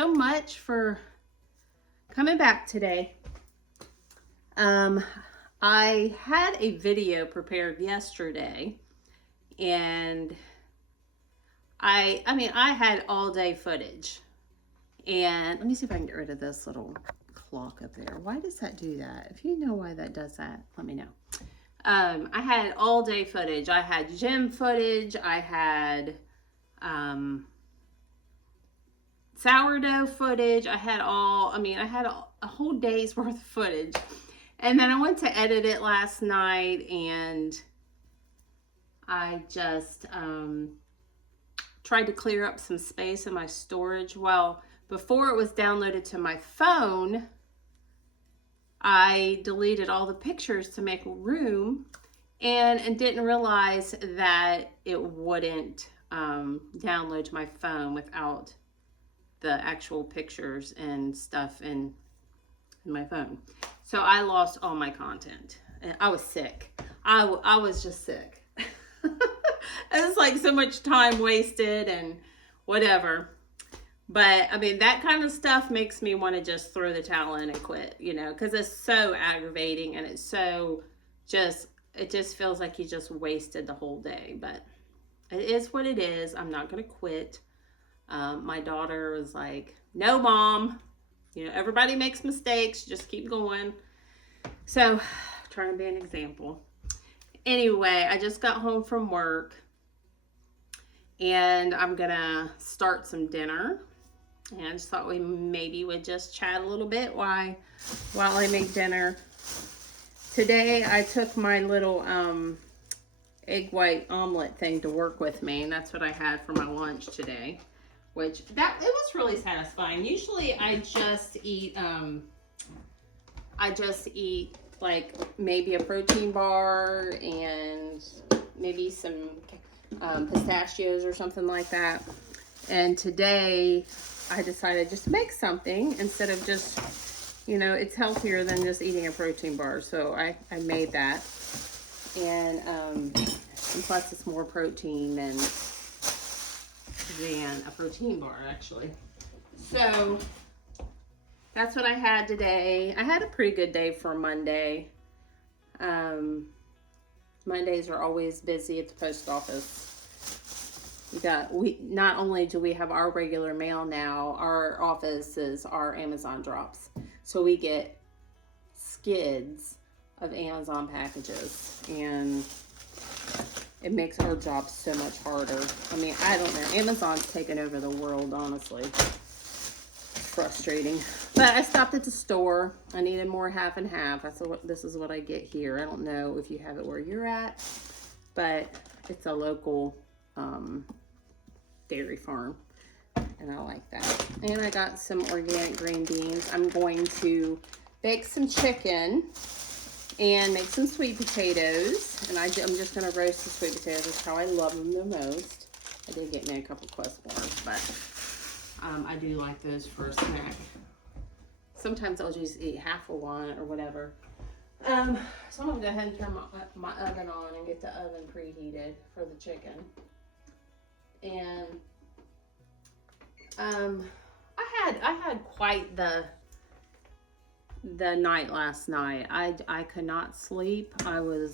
so much for coming back today. I had a video prepared yesterday, and I had all day footage. And let me see if I can get rid of this little clock up there. Why does that do that? If you know why that does that, let me know. I had all day footage. I had gym footage. I had sourdough footage. I had a whole day's worth of footage. And then I went to edit it last night, and I just tried to clear up some space in my storage. Well, before it was downloaded to my phone, I deleted all the pictures to make room, and didn't realize that it wouldn't download to my phone without the actual pictures and stuff in my phone. So I lost all my content. I was sick. I was just sick. It was like so much time wasted and whatever. But I mean, that kind of stuff makes me want to just throw the towel in and quit, because it's so aggravating, and it's so it just feels like you just wasted the whole day. But it is what it is. I'm not going to quit. My daughter was like, no, Mom, everybody makes mistakes. Just keep going. So, trying to be an example. Anyway, I just got home from work, and I'm going to start some dinner. And I just thought we maybe would just chat a little bit while I make dinner. Today, I took my little egg white omelet thing to work with me, and that's what I had for my lunch today. Which it was really satisfying. Usually, I just eat like maybe a protein bar and maybe some pistachios or something like that. And today, I decided just to make something instead of just, it's healthier than just eating a protein bar. So I made that. And plus it's more protein than a protein bar, actually. So that's what I had today. I had a pretty good day for Monday. Mondays are always busy at the post office. We not only do we have our regular mail now, our office is our Amazon drops. So we get skids of Amazon packages, and it makes our job so much harder. I mean, I don't know. Amazon's taken over the world, honestly. Frustrating. But I stopped at the store. I needed more half and half. This is what I get here. I don't know if you have it where you're at, but it's a local dairy farm, and I like that. And I got some organic green beans. I'm going to bake some chicken and make some sweet potatoes. And I'm just going to roast the sweet potatoes. That's how I love them the most. I did get me a couple Quest bars, but I do like those for a snack. Sometimes I'll just eat half of one or whatever. So I'm going to go ahead and turn my oven on and get the oven preheated for the chicken. And I had quite the night last night. I could not sleep. I know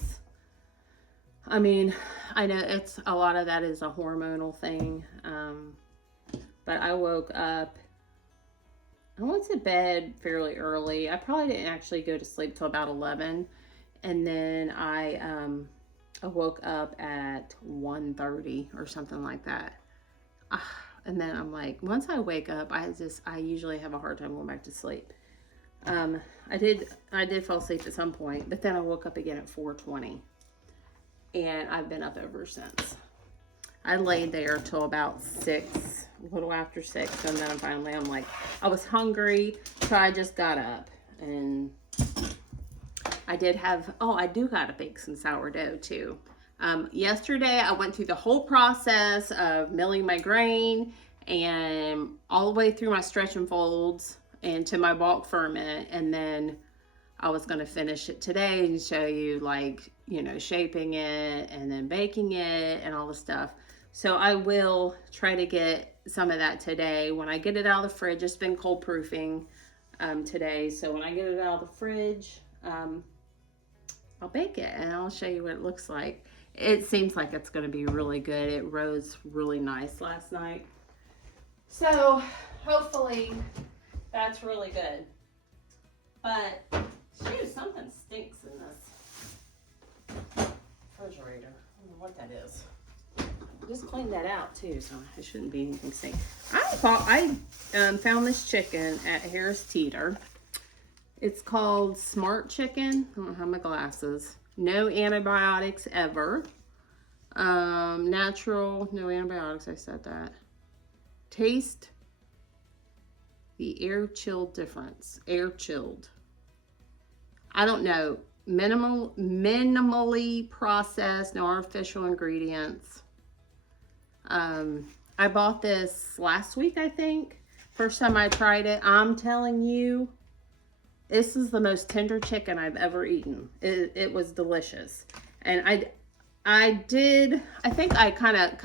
it's a lot of that is a hormonal thing. But I woke up. I went to bed fairly early. I probably didn't actually go to sleep till about 11, and then I woke up at 1:30 or something like that. And then I'm like, once I wake up, I usually have a hard time going back to sleep. I did fall asleep at some point, but then I woke up again at 4:20, and I've been up ever since. I laid there till about 6, a little after 6, and then I'm like, I was hungry, so I just got up, and I do gotta bake some sourdough too. Yesterday, I went through the whole process of milling my grain and all the way through my stretch and folds and to my bulk ferment, and then I was going to finish it today and show you, shaping it and then baking it and all the stuff. So I will try to get some of that today. When I get it out of the fridge, it's been cold proofing today. So when I get it out of the fridge, I'll bake it and I'll show you what it looks like. It seems like it's going to be really good. It rose really nice last night. So hopefully that's really good. But shoot, something stinks in this refrigerator. I don't know what that is. Just cleaned that out too, so it shouldn't be anything stink. I found this chicken at Harris Teeter. It's called Smart Chicken. I don't have my glasses. No antibiotics ever. Natural, no antibiotics, I said that. Taste the air chilled difference. Air chilled. I don't know. Minimally processed, no artificial ingredients. I bought this last week, I think. First time I tried it. I'm telling you, this is the most tender chicken I've ever eaten. It was delicious. And I think I kind of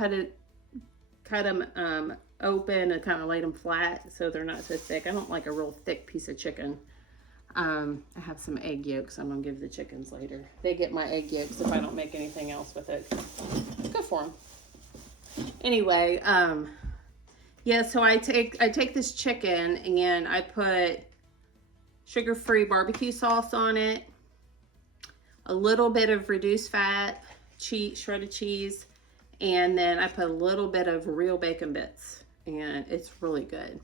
cut them open and kind of laid them flat so they're not so thick. I don't like a real thick piece of chicken. I have some egg yolks I'm going to give the chickens later. They get my egg yolks if I don't make anything else with it. Good for them. Anyway, yeah, so I take this chicken and I put sugar-free barbecue sauce on it, a little bit of reduced fat, shredded cheese, and then I put a little bit of real bacon bits, and it's really good.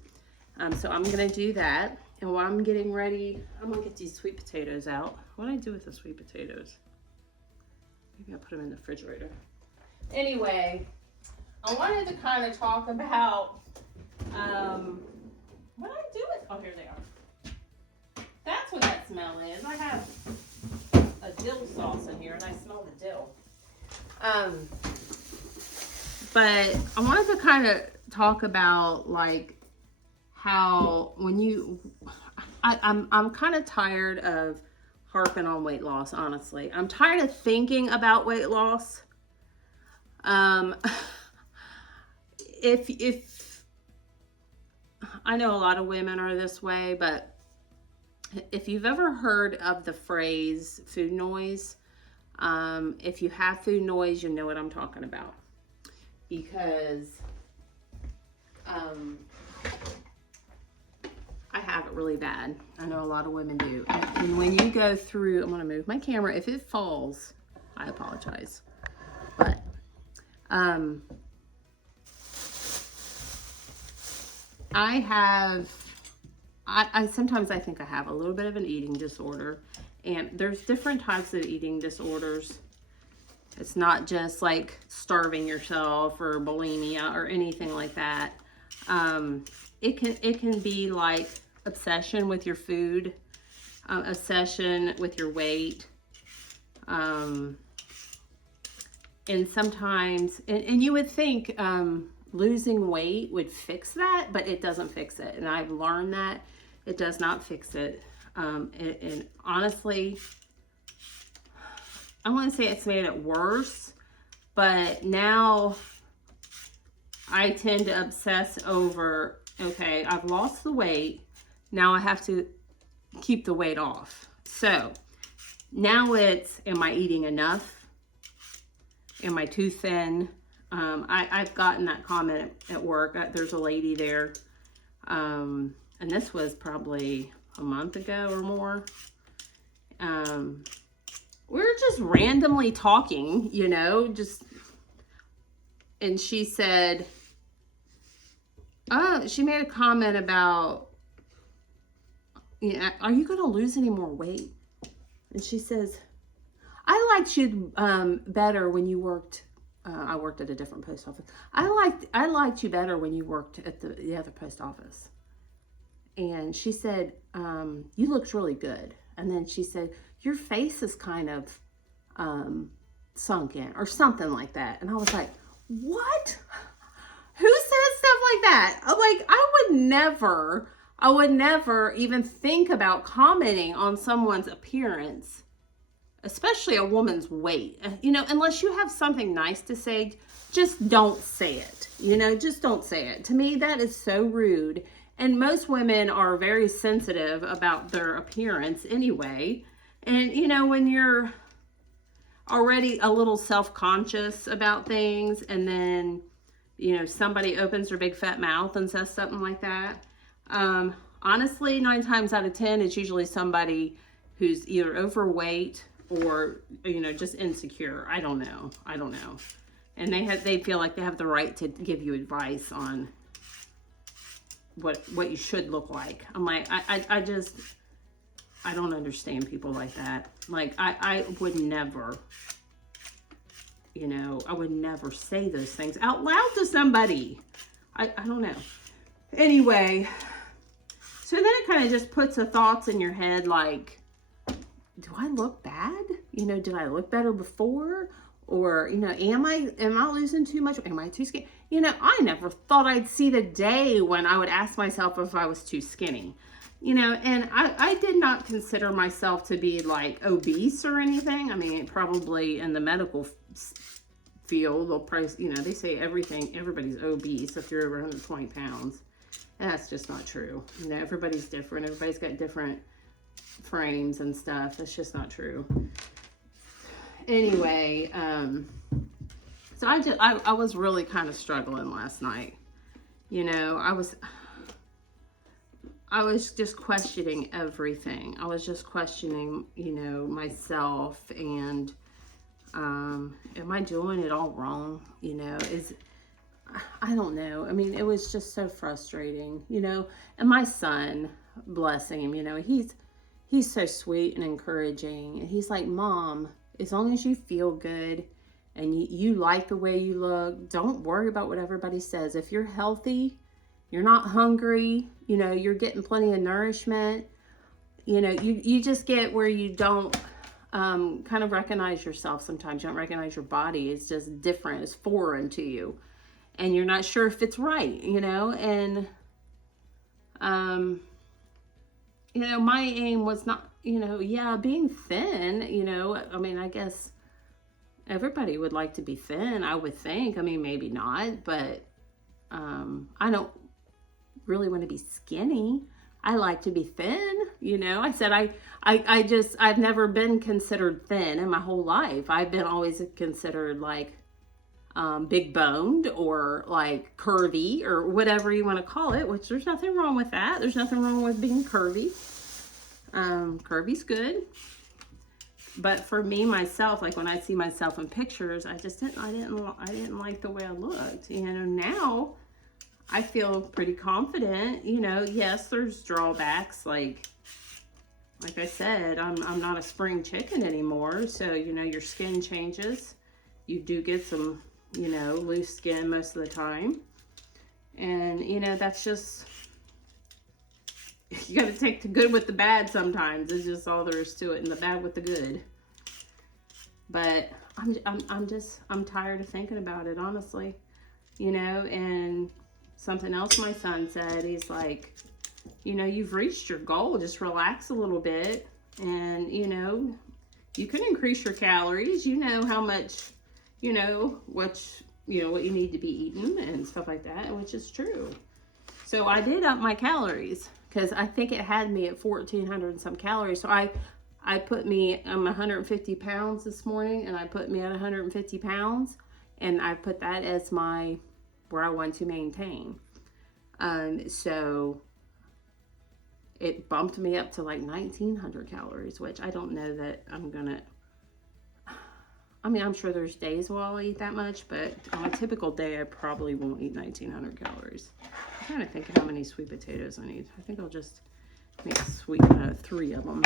So I'm going to do that. And while I'm getting ready, I'm going to get these sweet potatoes out. What do I do with the sweet potatoes? Maybe I'll put them in the refrigerator. Anyway, I wanted to kind of talk about, what I do with, oh, here they are. That's what that smell is. I have a dill sauce in here, and I smell the dill. But I wanted to kind of talk about, like, how when you, I'm kind of tired of harping on weight loss, honestly. I'm tired of thinking about weight loss. If I know a lot of women are this way, but if you've ever heard of the phrase food noise, if you have food noise, you know what I'm talking about. Because I have it really bad. I know a lot of women do. And when you go through, I'm going to move my camera. If it falls, I apologize. But I sometimes I think I have a little bit of an eating disorder. And there's different types of eating disorders. It's not just like starving yourself or bulimia or anything like that. It can be like obsession with your food, obsession with your weight, and sometimes, and you would think losing weight would fix that, but it doesn't fix it. And I've learned that it does not fix it. And honestly, I want to say it's made it worse, but now I tend to obsess over, okay, I've lost the weight. Now I have to keep the weight off. So now it's, am I eating enough? Am I too thin? I've gotten that comment at work. There's a lady there, and this was probably a month ago or more. We were just randomly talking, you know, and she said, she made a comment about, yeah, are you going to lose any more weight? And she says, I liked you better when you worked, I worked at a different post office. I liked you better when you worked at the other post office. And she said, you looked really good. And then she said, your face is kind of sunk in or something like that. And I was like, what? Who says stuff like that? Like, I would never even think about commenting on someone's appearance especially a woman's weight. You know, unless you have something nice to say, just don't say it. You know, just don't say it. To me, that is so rude. And most women are very sensitive about their appearance anyway. And, you know, when you're already a little self-conscious about things, and then, you know, somebody opens their big fat mouth and says something like that, honestly, 9 times out of 10, it's usually somebody who's either overweight or, you know, just insecure. I don't know. And they feel like they have the right to give you advice on what you should look like. I'm like, I don't understand people like that. Like, I would never, you know, I would never say those things out loud to somebody. I don't know. Anyway, so then it kind of just puts the thoughts in your head like, do I look bad? You know, did I look better before? Or, you know, am I losing too much? Am I too skinny? You know, I never thought I'd see the day when I would ask myself if I was too skinny. You know, and I did not consider myself to be like obese or anything. I mean, probably in the medical field, they'll probably, you know, they say everybody's obese if you're over 120 pounds. And that's just not true. You know, everybody's different. Everybody's got different frames and stuff. That's just not true. Anyway, so I was really kind of struggling last night. You know, I was just questioning everything. I was just questioning, you know, myself, and am I doing it all wrong? You know, I don't know. I mean, it was just so frustrating, you know. And my son, bless him, you know, he's so sweet and encouraging. And he's like, Mom, as long as you feel good and you like the way you look, don't worry about what everybody says. If you're healthy, you're not hungry, you know, you're getting plenty of nourishment, you know, you just get where you don't kind of recognize yourself sometimes. You don't recognize your body. It's just different. It's foreign to you. And you're not sure if it's right, you know. And, you know, my aim was not, you know, yeah, being thin, you know. I mean, I guess everybody would like to be thin, I would think. I mean, maybe not, but I don't really want to be skinny. I like to be thin, you know. I said I've never been considered thin in my whole life. I've been always considered like big boned or like curvy or whatever you want to call it, which there's nothing wrong with that. There's nothing wrong with being curvy. Curvy's good. But for me, myself, like when I see myself in pictures, I didn't like the way I looked. You know, now I feel pretty confident. You know, yes, there's drawbacks. Like I said, I'm not a spring chicken anymore. So, you know, your skin changes. You do get some, you know, loose skin most of the time. And, you know, that's just, you got to take the good with the bad sometimes. It's just all there is to it, and the bad with the good. But I'm tired of thinking about it, honestly. You know, and something else my son said, he's like, you know, you've reached your goal. Just relax a little bit, and, you know, you can increase your calories. You know how much, you know, what you need to be eating and stuff like that, which is true. So I did up my calories, because I think it had me at 1,400 and some calories. So I put me, I'm 150 pounds this morning, and I put me at 150 pounds, and I put that as where I want to maintain. So it bumped me up to like 1,900 calories, which I don't know that I'm gonna, I mean, I'm sure there's days where I'll eat that much, but on a typical day, I probably won't eat 1,900 calories. I'm trying to think of how many sweet potatoes I need. I think I'll just make 3 of them.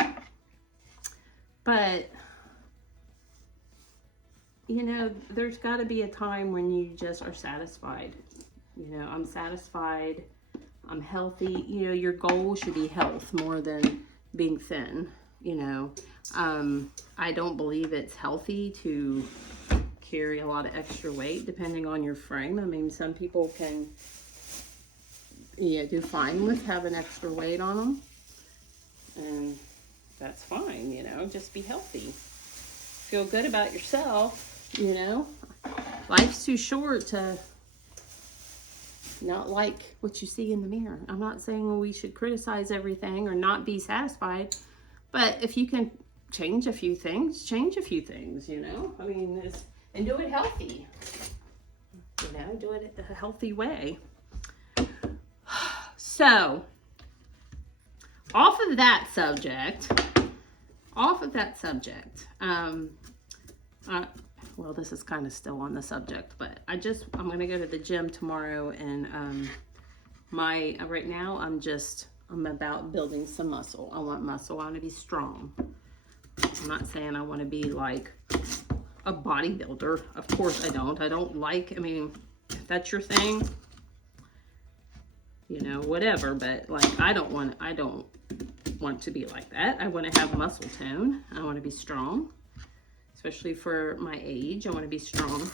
But, you know, there's got to be a time when you just are satisfied. You know, I'm satisfied. I'm healthy. You know, your goal should be health more than being thin. You know, I don't believe it's healthy to carry a lot of extra weight depending on your frame. I mean, some people can, do fine with having extra weight on them, and that's fine, you know, just be healthy. feel good about yourself, you know. Life's too short to not like what you see in the mirror. I'm not saying we should criticize everything or not be satisfied, but if you can change a few things, you know. I mean, and do it healthy. You know, do it a healthy way. So, off of that subject, well, this is kind of still on the subject, but I'm going to go to the gym tomorrow, and right now I'm about building some muscle. I want muscle. I want to be strong. I'm not saying I want to be like a bodybuilder. Of course I don't. I mean, if that's your thing, you know, whatever, but like I don't want to be like that. I want to have muscle tone. I want to be strong, especially for my age. I want to be strong.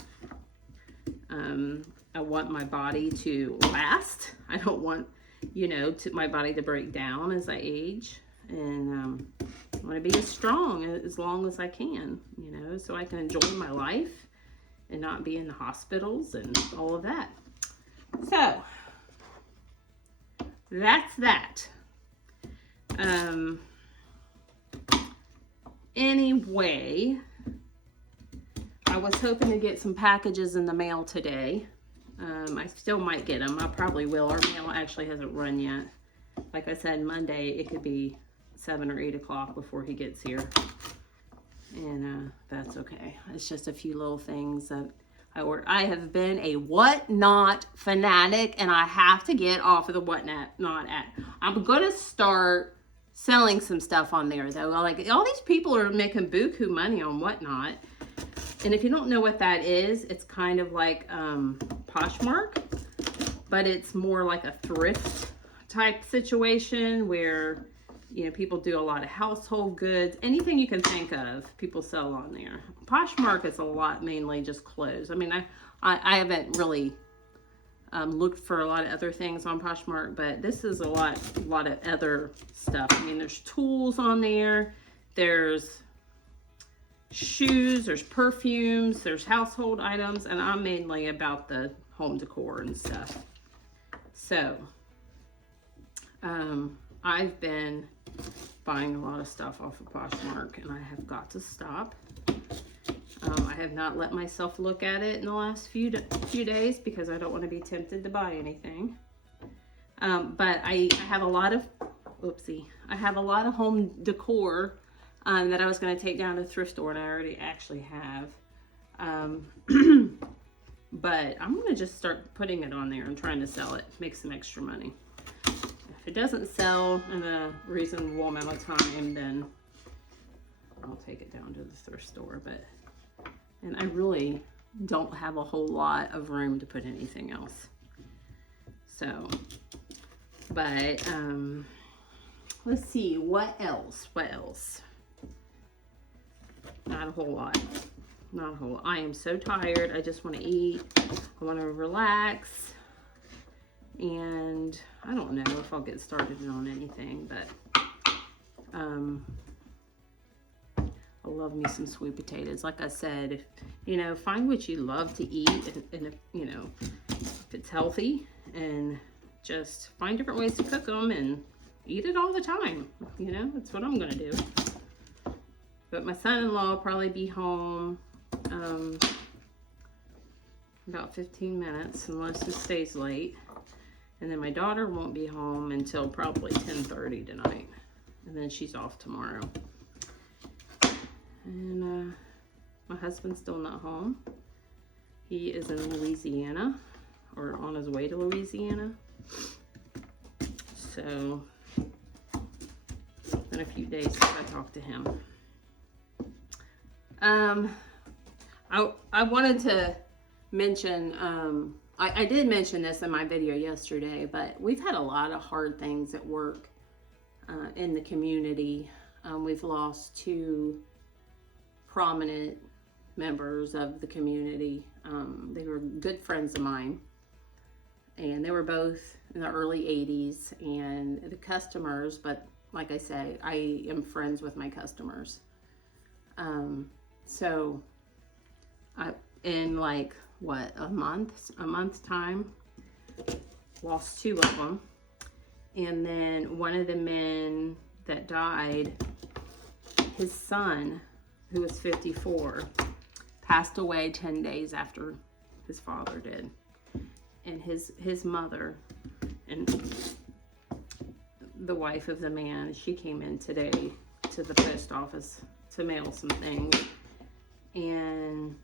I want my body to last. I don't want, you know, my body to break down as I age. And I want to be as strong as long as I can, you know, so I can enjoy my life and not be in the hospitals and all of that. So that's that. Anyway, I was hoping to get some packages in the mail today. I still might get them. I probably will. Our mail actually hasn't run yet. Like I said, Monday, it could be 7 or 8 o'clock before he gets here. And that's okay. It's just a few little things that I ordered. I have been a Whatnot fanatic, and I have to get off of the Whatnot app. I'm going to start selling some stuff on there, though. Like, all these people are making buku money on Whatnot. And if you don't know what that is, it's kind of like Poshmark, but it's more like a thrift type situation where, you know, people do a lot of household goods. Anything you can think of, people sell on there. Poshmark is a lot, mainly just clothes. I mean, I haven't really looked for a lot of other things on Poshmark, but this is a lot of other stuff. I mean, there's tools on there. There's shoes, there's perfumes, there's household items, and I'm mainly about the home decor and stuff. So, I've been buying a lot of stuff off of Poshmark, and I have got to stop. I have not let myself look at it in the last few days because I don't want to be tempted to buy anything. But I have a lot of, I have a lot of home decor that I was going to take down to the thrift store, and I already actually have. But I'm going to just start putting it on there and trying to sell it, make some extra money. If it doesn't sell in a reasonable amount of time, then I'll take it down to the thrift store. And I really don't have a whole lot of room to put anything else. So, but let's see, what else? Not a whole lot. I am so tired. I just want to eat. I want to relax. And I don't know if I'll get started on anything, but I love me some sweet potatoes. Like I said, if you know, find what you love to eat, and if you know, if it's healthy, and just find different ways to cook them and eat it all the time. You know, that's what I'm gonna do. But my son-in-law will probably be home about 15 minutes unless he stays late. And then my daughter won't be home until probably 10:30 tonight. And then she's off tomorrow. And my husband's still not home. He is in Louisiana, or on his way to Louisiana. So, it's been a few days since I talked to him. I wanted to mention, I did mention this in my video yesterday, but we've had a lot of hard things at work in the community. We've lost 2 prominent members of the community. They were good friends of mine, and they were both in the early 80s, and the customers, but like I say, I am friends with my customers. So in like what, a month's time, lost 2 of them. And then one of the men that died, his son, who was 54, passed away 10 days after his father did. And his mother, and the wife of the man, she came in today to the post office to mail some things. And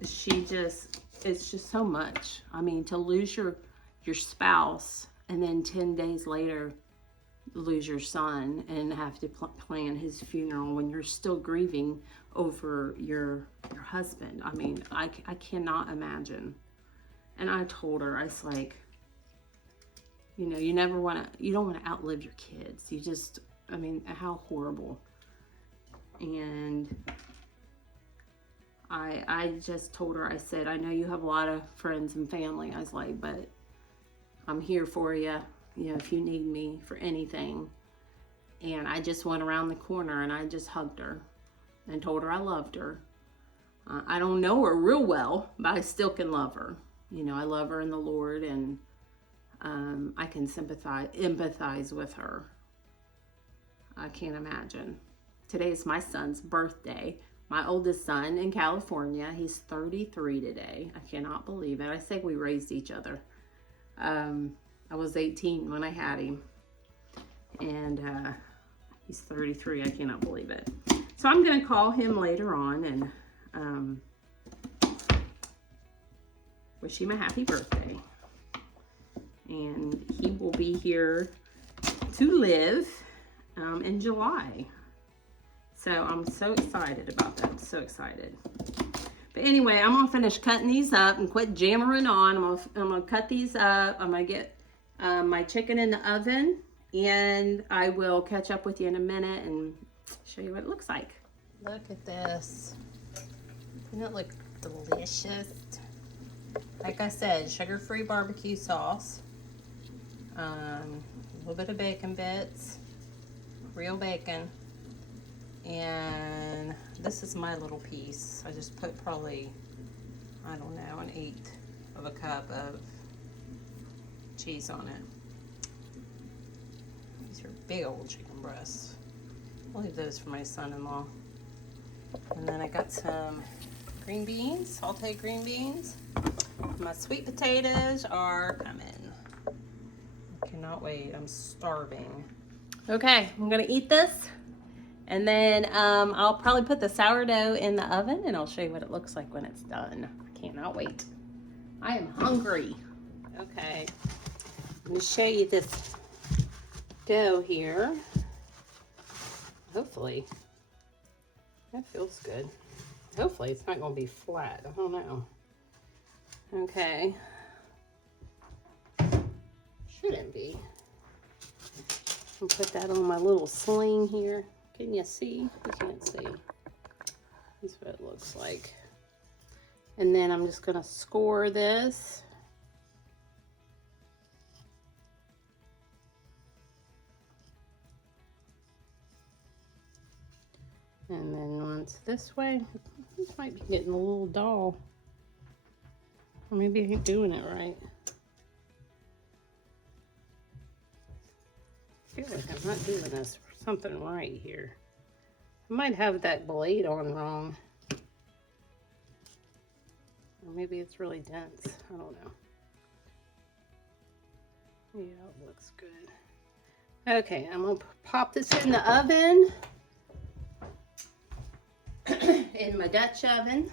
it's just so much. I mean, to lose your spouse and then 10 days later lose your son and have to plan his funeral when you're still grieving over your husband. I mean, I cannot imagine. And I told her, I was like, you know, you don't want to outlive your kids. You just, I mean, how horrible. And I just told her, I said, I know you have a lot of friends and family. I was like, but I'm here for you, you know, if you need me for anything. And I just went around the corner and I just hugged her and told her I loved her. I don't know her real well, but I still can love her. You know, I love her in the Lord, and I can empathize with her. I can't imagine. Today is my son's birthday. My oldest son in California, he's 33 today. I cannot believe it. I say we raised each other. I was 18 when I had him, and he's 33. I cannot believe it. So I'm going to call him later on and wish him a happy birthday. And he will be here to live in July. So I'm so excited about that. I'm so excited. But anyway, I'm going to finish cutting these up and quit jammering on. I'm going to cut these up. I'm going to get my chicken in the oven. And I will catch up with you in a minute and show you what it looks like. Look at this. Doesn't it look delicious? Like I said, sugar-free barbecue sauce. A little bit of bacon bits. Real bacon. And this is my little piece. I just put probably, I don't know, 1/8 of a cup of cheese on it. These are big old chicken breasts. I'll leave those for my son-in-law. And then I got some green beans, sauteed green beans. My sweet potatoes are coming. I cannot wait. I'm starving. Okay, I'm gonna eat this. And then I'll probably put the sourdough in the oven and I'll show you what it looks like when it's done. I cannot wait. I am hungry. Okay, I'm going to show you this dough here. Hopefully, that feels good. Hopefully it's not going to be flat. I don't know. Okay. Shouldn't be. I'll put that on my little sling here. Can you see? You can't see. This is what it looks like. And then I'm just going to score this. And then once this way. This might be getting a little dull. Or maybe I ain't doing it right. I feel like I'm not doing this something right here. I might have that blade on wrong. Or maybe it's really dense. I don't know. Yeah, it looks good. Okay, I'm gonna pop this in the oven. In my Dutch oven.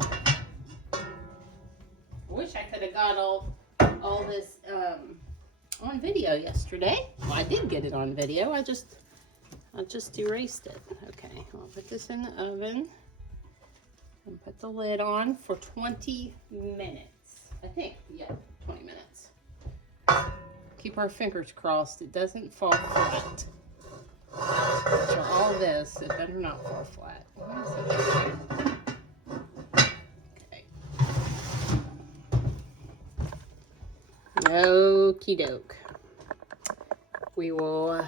I wish I could have got all this on video yesterday. Well, I did get it on video. I just erased it. Okay, I'll put this in the oven and put the lid on for 20 minutes. I think, yeah, 20 minutes. Keep our fingers crossed it doesn't fall flat. After all this, it better not fall flat. Okay. Okie doke. we will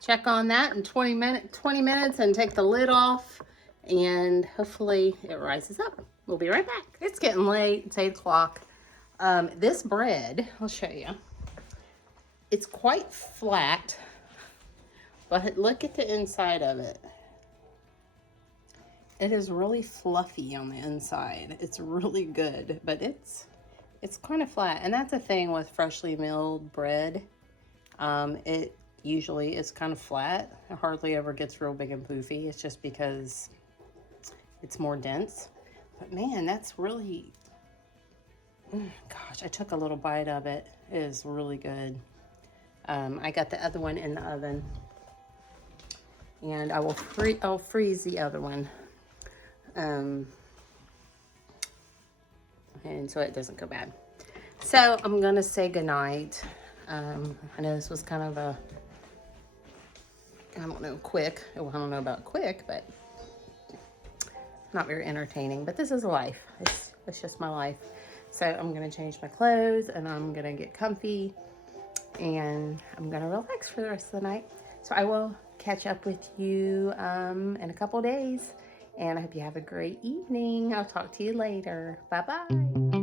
check on that in 20 minutes and take the lid off, and hopefully it rises up. We'll be right back. It's getting late. It's 8 o'clock. This bread, I'll show you. It's quite flat, but look at the inside of it. It is really fluffy on the inside. It's really good, but it's kind of flat. And that's the thing with freshly milled bread. It usually is kind of flat. It hardly ever gets real big and poofy. It's just because it's more dense. But man, that's really, gosh, I took a little bite of it. It is really good. I got the other one in the oven, and I'll freeze the other one. And so it doesn't go bad. So I'm gonna say goodnight. I know this was kind of a, I don't know, quick. Well, I don't know about quick, but not very entertaining. But this is life. It's just my life. So I'm gonna change my clothes, and I'm gonna get comfy, and I'm gonna relax for the rest of the night. So I will catch up with you in a couple days. And I hope you have a great evening. I'll talk to you later. Bye-bye.